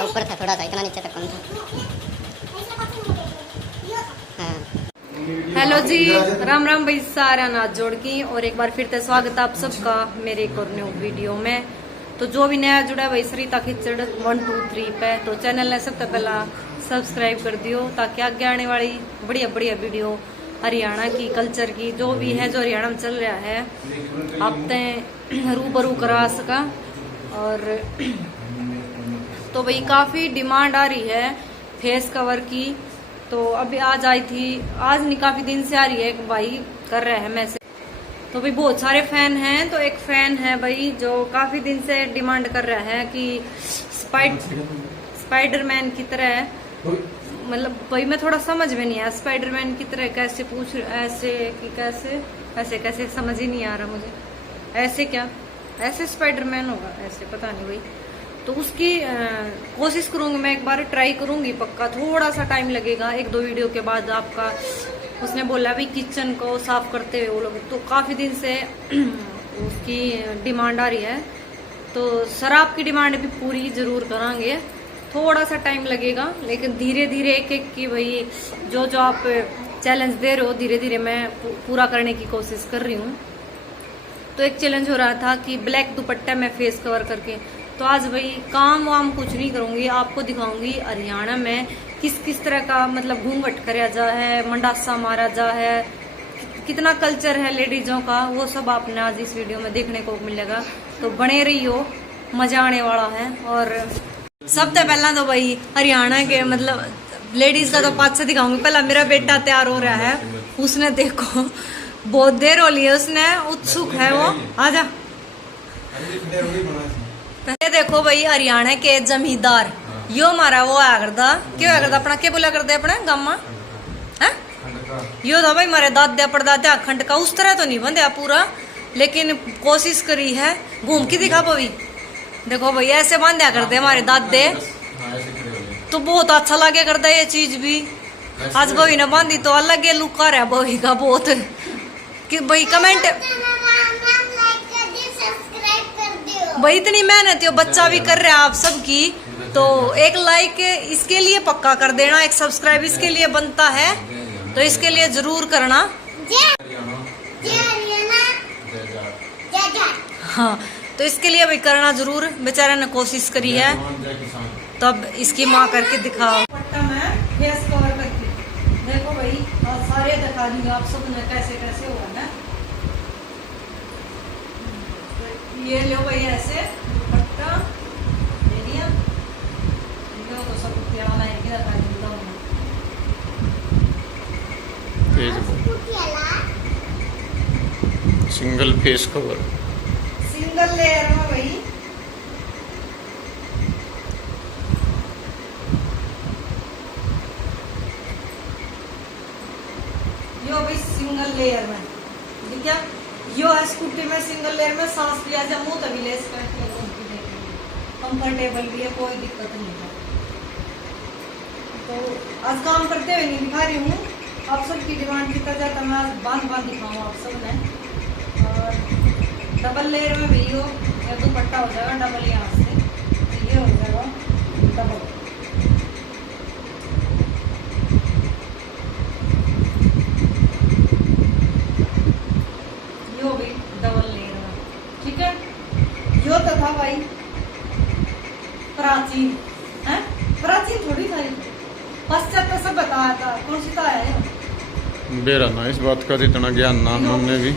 ऊपर था थोड़ा सा, इतना नीचे तक कम था। हेलो जी, राम राम भाई, सारा नाथ जोड़ की और एक बार फिर से स्वागत है आप सबका मेरे एक और न्यू वीडियो में। तो जो भी नया जुड़ा है भाई सरिता खिचड़ 1 2 3 पे, तो चैनल ने सबसे पहला सब्सक्राइब कर दियो ताकि आगे आने वाली बढ़िया बढ़िया वीडियो हरियाणा की कल्चर की जो भी है, जो हरियाणा में चल रहा है, आप तय रूबरू करा सका। और तो भाई काफी डिमांड आ रही है फेस कवर की, तो अभी आज आई थी, आज नहीं काफी दिन से आ रही है, एक भाई कर रहे हैं मैसेज। तो भाई बहुत सारे फैन हैं, तो एक फैन है भाई जो काफी दिन से डिमांड कर रहा है कि स्पाइडरमैन की तरह, मतलब भाई मैं थोड़ा समझ में नहीं आया स्पाइडरमैन की तरह कैसे पूछ, ऐसे कि कैसे ऐसे कैसे समझ ही नहीं आ रहा मुझे। ऐसे क्या, ऐसे स्पाइडरमैन होगा, ऐसे पता नहीं भाई। तो उसकी कोशिश करूंगी, मैं एक बार ट्राई करूंगी पक्का, थोड़ा सा टाइम लगेगा, 1-2 वीडियो के बाद आपका। उसने बोला भाई किचन को साफ करते हुए वो लोग, तो काफी दिन से उसकी डिमांड आ रही है, तो सर आपकी डिमांड भी पूरी जरूर करांगे। थोड़ा सा टाइम लगेगा, लेकिन धीरे धीरे एक एक की भाई जो जो आप चैलेंज दे रहे हो धीरे धीरे मैं पूरा करने की कोशिश कर रही हूँ। तो एक चैलेंज हो रहा था कि ब्लैक दुपट्टा में फेस कवर करके, तो आज भाई काम वाम कुछ नहीं करूंगी, आपको दिखाऊंगी हरियाणा में किस किस तरह का मतलब घूंघट कराया जा है, मंडासा मारा जा है, कितना कल्चर है लेडीजों का, वो सब आपने आज इस वीडियो में देखने को मिलेगा। तो बने रहियो, मजा आने वाला है। और सबसे पहला तो भाई हरियाणा के मतलब लेडीज का तो पाँच से दिखाऊंगी। पहला मेरा बेटा तैयार हो रहा है, उसने देखो बहुत देर हो ली है, उसने उत्सुक है वो, आजा। पहले देखो भाई हरियाणा के जमींदार, यो हमारा वो आया करता, क्यों आया करता अपना, क्या बोला करते अपने गामा है, यो था भाई हमारे दादा परदादा खंड का। उस तरह तो नहीं बंधे पूरा, लेकिन कोशिश करी है। घूम के दिखा भाई, देखो भाई ऐसे बांधा करते हमारे दादे, तो बहुत अच्छा लगे करता ये चीज भी। आज भाई ने बांधी तो अलग ही लुक आ रहा है भाई का बहुत, कि भाई कमेंट भाई इतनी मेहनत है, बच्चा भी कर रहा है आप सबकी, तो एक लाइक इसके लिए पक्का कर देना, एक सब्सक्राइब इसके लिए बनता है, तो इसके लिए जरूर करना। हाँ, तो इसके लिए भाई करना जरूर, बेचारे ने कोशिश करी है, तब इसकी माँ करके दिखाओ। पट्टा में फेस कवर करके देखो भाई, और सारे दिखा दूंगा आप सब ने कैसे कैसे होगा ना। ये लो भाई ऐसे पट्टा ले लिया, तो सब क्या है कि दिखा दूंगा single phase cover, single layer में भाई यो भाई सिंगल लेयर में, ठीक है। यो है स्कूटी में सिंगल लेयर में, सांस लिया जा मुंह तभी ले, कंफर्टेबल भी है, कोई दिक्कत नहीं है। तो आज काम करते हुए नहीं दिखा रही हूँ, आप सबकी डिमांड कितना जाता मैं आज बांध दिखाऊँ आप सब ने। और डबल लेयर में भी हो, या दुपट्टा हो जाएगा डबल, यहाँ से ये हो जाएगा डबल। यो भी डबल लेयर में, ठीक है। यो तो था भाई प्राचीन है, प्राचीन थोड़ी था, पाश्चात्य सब बताया था, कौन सी है बेरा ना इस बात का इतना ज्ञान ना हमने भी।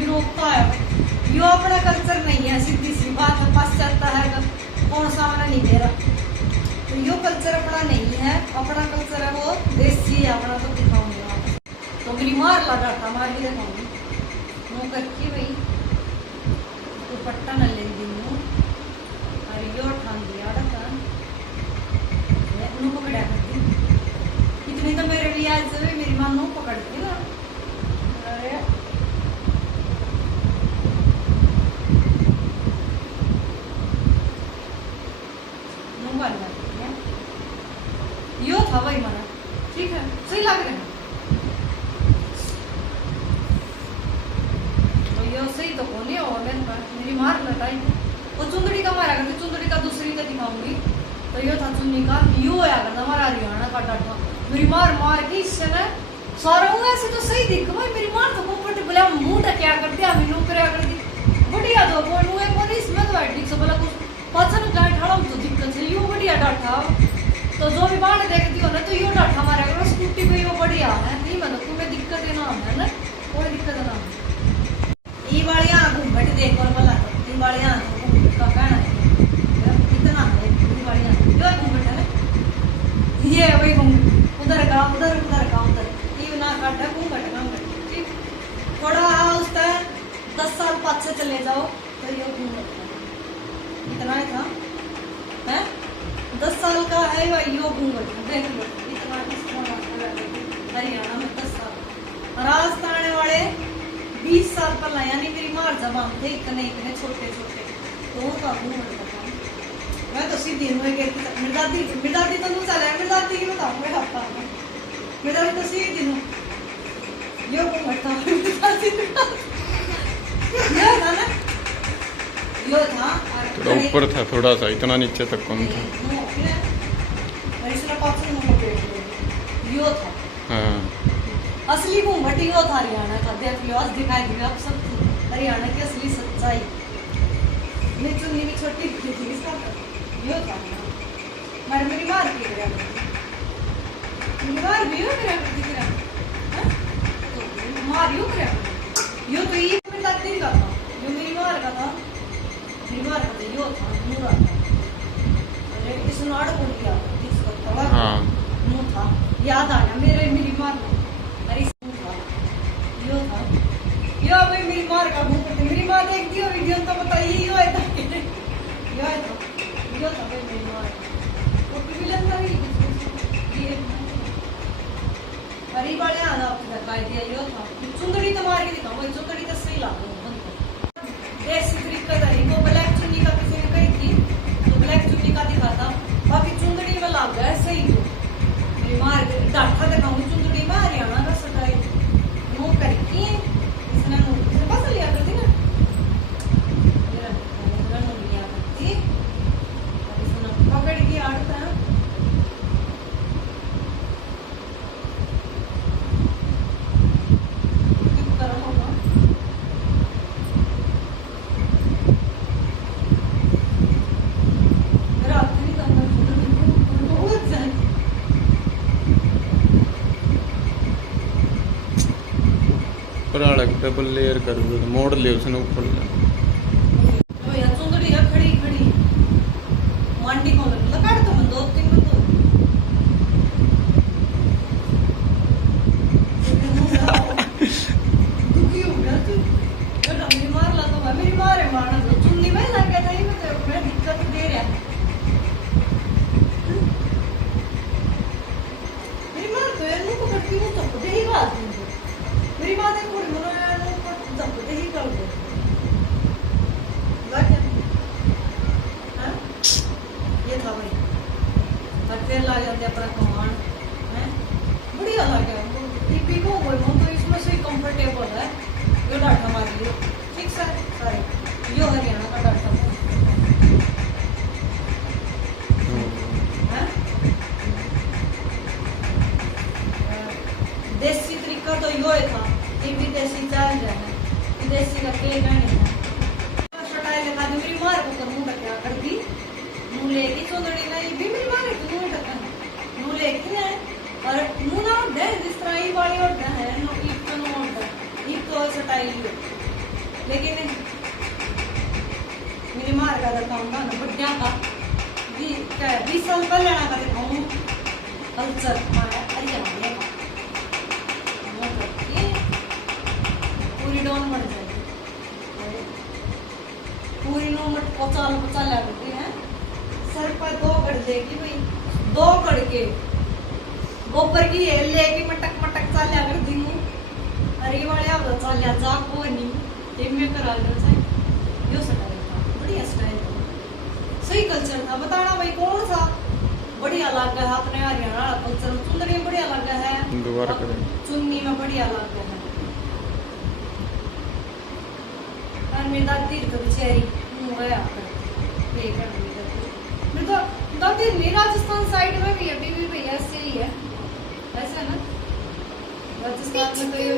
यूरोप का है, यो अपना कल्चर नहीं है, सीधी सी बात है, पाश्चात्य है, कौन सा मैंने नहीं दे रहा, तो यो कल्चर अपना नहीं है, अपना कल्चर है वो देसी है अपना, तो दिखाऊंगी आप। तो मेरी मार लगा था, मार भी दिखाऊंगी मुँह करके भाई, दुपट्टा न ले दी हूँ, और यो ठान दिया था उन्होंने पकड़ा करती, इतनी तो मेरे लिए आज मेरी माँ नो पकड़ती ना। अरे यो था भाई मारा, ठीक है, सही लग रहा है। बहन पर मेरी मार लटाई वो चुंदड़ी का मारा करती चुंदड़ी का दूसरी का दिखाऊंगी तो यो था चुन्नी का यो आया करता हमारा हरियाणा का डाटा मेरी मार मार के इससे ना सारा हूँ ऐसे तो सही दिख भाई मेरी मार तो कंफर्टेबल है मुंह क्या कर दिया मैंने क्या कर दी बढ़िया दो बोल हुए मोदी इसमें तो ठीक से बोला कुछ पचन जाए ठाड़ा तो दिक्कत है यो बढ़िया डाटा तो जो भी बाढ़ देखती हो ना तो यो डाटा मारा करो स्कूटी पे यो बढ़िया है नहीं मतलब तुम्हें दिक्कत है ना है ना कोई दिक्कत ना ये वालियां घूमट देखो बोला ये वालियां का कहना है इतना है ये वालियां यो घूमट है ना ये वही घूमट उधर का उधर ये ना काटा घूमट ठीक थोड़ा उस तक 10 साल पाछे चले जाओ तो ये घूमट इतना ही था हैं 10 साल का है भाई यो घूंघट देख लो इतना हरियाणा में 10 साल राजस्थान वाले 20 साल पहले यानी मेरी मार जबान थे इतने छोटे तो उनका घूंघट था मैं तो सीधी हुए कहती मिर्जादी तो नहीं चला मिर्जादी की बताऊँ मैं हफ्ता मिर्जादी तो सीधी हूँ यो घूंघट था मिर्जादी था ना यो था थोड़ा ऊपर था थोड़ा सा इतना नीचे तक कौन था यो था हाँ असली घूंघट यो था हरियाणा का देख लो आज दिखाई दिया आप सब हरियाणा की असली सच्चाई मैं चुन्नी भी छोटी थी इसका यो था मेरी मार की मेरी मार भी हो मेरा दिख रहा तो मार यो मेरा यो तो ये मेरे दादी का था यो मेरी मार का था बीमार होते यो था मुरा अरे इस नाड़ को लिया इसको थोड़ा मुंह था याद आया मेरी मार अरे मुंह था यो भाई मेरी मार का मुंह करते मेरी मार देख दियो वीडियो तो बताइए यो है था भाई मेरी मार वो विलन था ये अरे बड़े आना आपने दिखाई दिया यो था चुंदड़ी तो मार के दिखाऊं भाई चुंदड़ी तो सही लागू ऐसी तरीका रही वो ब्लैक चुन्नी का किसी ने कही थी तो ब्लैक चुन्नी का दिखाता बाकी चुंदड़ी में लाग गया सही तो मेरी मार डाठा दिखाऊंगी चुंदड़ी में हरियाणा का सटाई मुंह करके इसने मुंह से बस लिया करती ना लिया करती इसने पकड़ के आड़ता है पर अलग डबल लेयर करोगे तो मोड़ ले उसने ऊपर ले ओ यार चुंदड़ी है खड़ी मांडी को लगा तो मैं 2-3 में तो दुखी हो गया तू तो मेरी मार ला तो मेरी मार है मारना तो चुन्नी में लग गया था ये तो मैं दिक्कत दे रहा मेरी मार तो यार मुझको करती हूँ तो दे ही बात मेरी बात है थोड़ी मनोयान को जब ही कर दो ये था भाई और फिर ला जाते अपना कमान है बढ़िया लगा टीपी को बोल तो इसमें से कंफर्टेबल है यो डाटा मार लियो ठीक सर सॉरी यो हरियाणा का डाटा देसी तरीका तो यो था ये भी देसी चाल है विदेशी का के गाने हैं सटाई लगा दी मेरी मार को मुंह का क्या कर दी मुंह लेके चोदड़ी ना ये भी मेरी मार है मुंह ढका मुंह लेके ना और मुंह ना उड़ जिस तरह ये वाली उड़ता है नो एक तो नो उड़ता ये तो सटाई लेकिन मेरी मार का दिखाऊंगा ना बढ़िया का 20 साल पहले ना का दिखाऊं कल्चर हमारा हरियाणा का पूरी डॉन बन जाएगी पूरी नोमट पचाल लगती है सर पर 2 गड़ देगी भाई 2 गड़ के गोबर की लेके मटक चाल्या कर दी अरे वाले आप चाल्या जा को नहीं टीम में करा लो चाहे यो स्टाइल था बढ़िया स्टाइल था सही कल्चर था बताना भाई कौन सा बढ़िया लगा है अपने हरियाणा कल्चर चुंदड़ी में बढ़िया लगा है दोबारा करें चुन्नी में बढ़िया लगा है मेरी दादी तो बेचारी गया मेरे तो दादी नहीं, राजस्थान साइड में भी अभी भी भैया ऐसे ही है, ऐसे ना राजस्थान में तो ये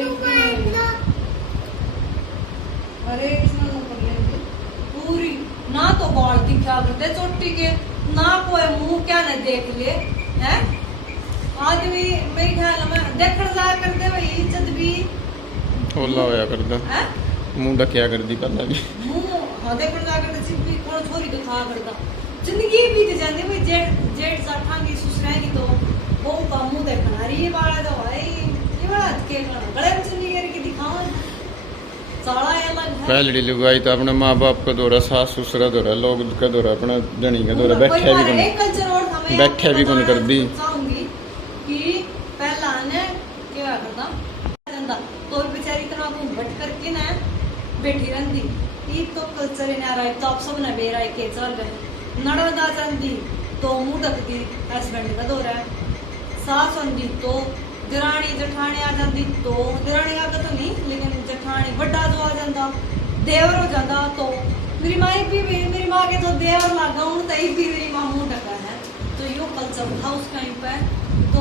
अरे इसमें पूरी ना तो बाल दिखा करते चोटी के, ना कोई मुंह क्या न देख ले है आदमी। मेरे ख्याल में देखण जा करते भाई इज्जत भी होला होया करदा है, मुंह ढकिया कर दी पहला भी मुंह हाँ देखण जा करते सिर्फ भी कौन छोरी तो खा करता जिंदगी बीत जाती भाई। जेठ जेठ साठांगी ससुराली तो वो का मुंह देखना अरे ये वाला तो भाई ये वाला के गले में चुन्नी करके दिखावा साला अलग है। पहली लुगाई तो अपने माँ बाप का दौरा, सास ससुरा दौरा, लोग का दौरा, अपना जनी का दौरा बैठा भी कौन कर दी। चाहूंगी कि पहला ने क्या करता तो बेचारी इतना घूमट करके ना बैठी रहती। ये तो कल्चर ही ना रहा तो आप सब ने बेरा के चल गए नड़दा चंदी तो मुंह ढकती हस्बैंड का दौरा है, सास आंदी तो दिरानी जठानी आ जाती तो दिरानी आगे तो नहीं लेकिन जठानी बड़ा जो आ जाता देवर हो जाता तो मेरी माँ भी मेरी माँ के तो देवर लागा हूँ तो भी मेरी माँ मुंह ढका है। तो यो कल्चर था उस टाइम पे, तो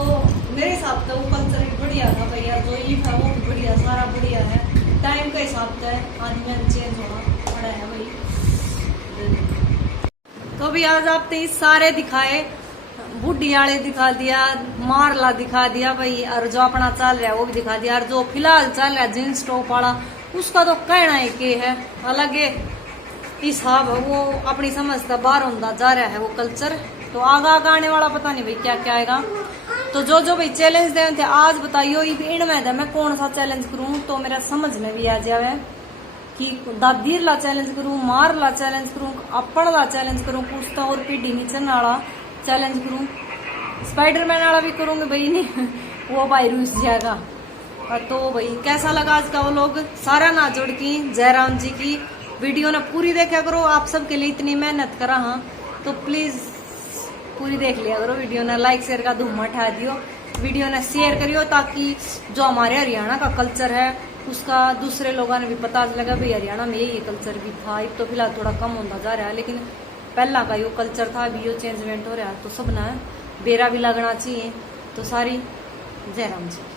मेरे हिसाब से वो कल्चर बढ़िया था भैया। जो ये था वो भी बढ़िया, सारा बढ़िया है टाइम का हिसाब से आदमी चेंज होना पड़ा है भाई। तो भी आज आपने सारे दिखाए, बुढ़ी वाले दिखा दिया, मारला दिखा दिया भाई, और जो अपना चल रहा है वो भी दिखा दिया, और जो फिलहाल चल रहा है जींस टॉप वाला उसका तो कहना ही के है अलग हिसाब है, वो अपनी समझता बाहर होता जा रहा है वो कल्चर। तो आगा आने वाला पता नहीं भाई क्या क्या आएगा। तो जो जो भाई चैलेंज दे थे आज बताइयो इनमें मैं कौन सा चैलेंज करूं तो मेरा समझ में भी आ जाए कि दादीर ला चैलेंज करूं, मार ला चैलेंज करूं, अपन ला चैलेंज करूं, कुछ तो और पीढ़ी नीचन वाला चैलेंज करूं, स्पाइडरमैन वाला भी करूंगी भाई नहीं वो भाई रूस जाएगा। तो भाई कैसा लगा आज का वो लोग सारा ना जोड़ की जयराम जी की वीडियो ने पूरी देखा करो। आप सबके लिए इतनी मेहनत करा हाँ तो प्लीज पूरी देख लिया करो वीडियो ने, लाइक शेयर का धूम उठा दियो, वीडियो ने शेयर करियो ताकि जो हमारे हरियाणा का कल्चर है उसका दूसरे लोगों ने भी पता लगा भाई हरियाणा में यही कल्चर भी था। एक तो फिलहाल थोड़ा कम होता जा रहा है लेकिन पहला का यो कल्चर था, अभी यो चेंजमेंट हो रहा है। तो सब ना बेरा भी लगना चाहिए। तो सारी जयराम जी।